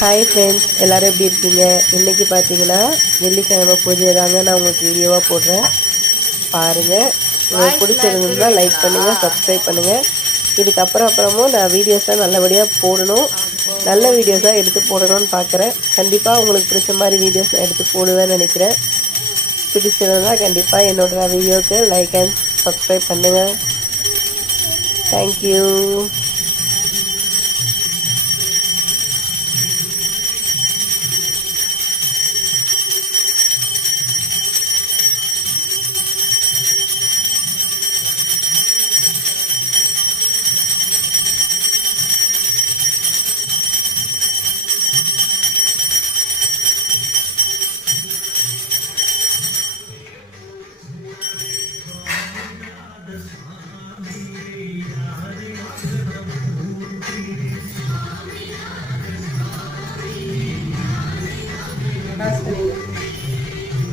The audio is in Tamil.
ஹாய் ஃப்ரெண்ட்ஸ், எல்லோரும் எப்படி இருக்கீங்க? இன்றைக்கி பார்த்தீங்கன்னா வெள்ளிக்கிழமை பூஜை தாங்க நான் உங்களுக்கு வீடியோவாக போடுறேன். பாருங்கள், உங்களுக்கு பிடிச்சிருந்தா லைக் பண்ணுங்கள், சப்ஸ்கிரைப் பண்ணுங்கள். இதுக்கப்புறமும் நான் வீடியோஸாக நல்லபடியாக போடணும், நல்ல வீடியோஸாக எடுத்து போடணும்னு பார்க்குறேன். கண்டிப்பாக உங்களுக்கு பிடிச்ச மாதிரி வீடியோஸ் நான் எடுத்து போடுவேன்னு நினைக்கிறேன். பிடிச்சிருந்தா கண்டிப்பாக என்னோட வீடியோவுக்கு லைக் அண்ட் சப்ஸ்கிரைப் பண்ணுங்கள். தேங்க்யூ.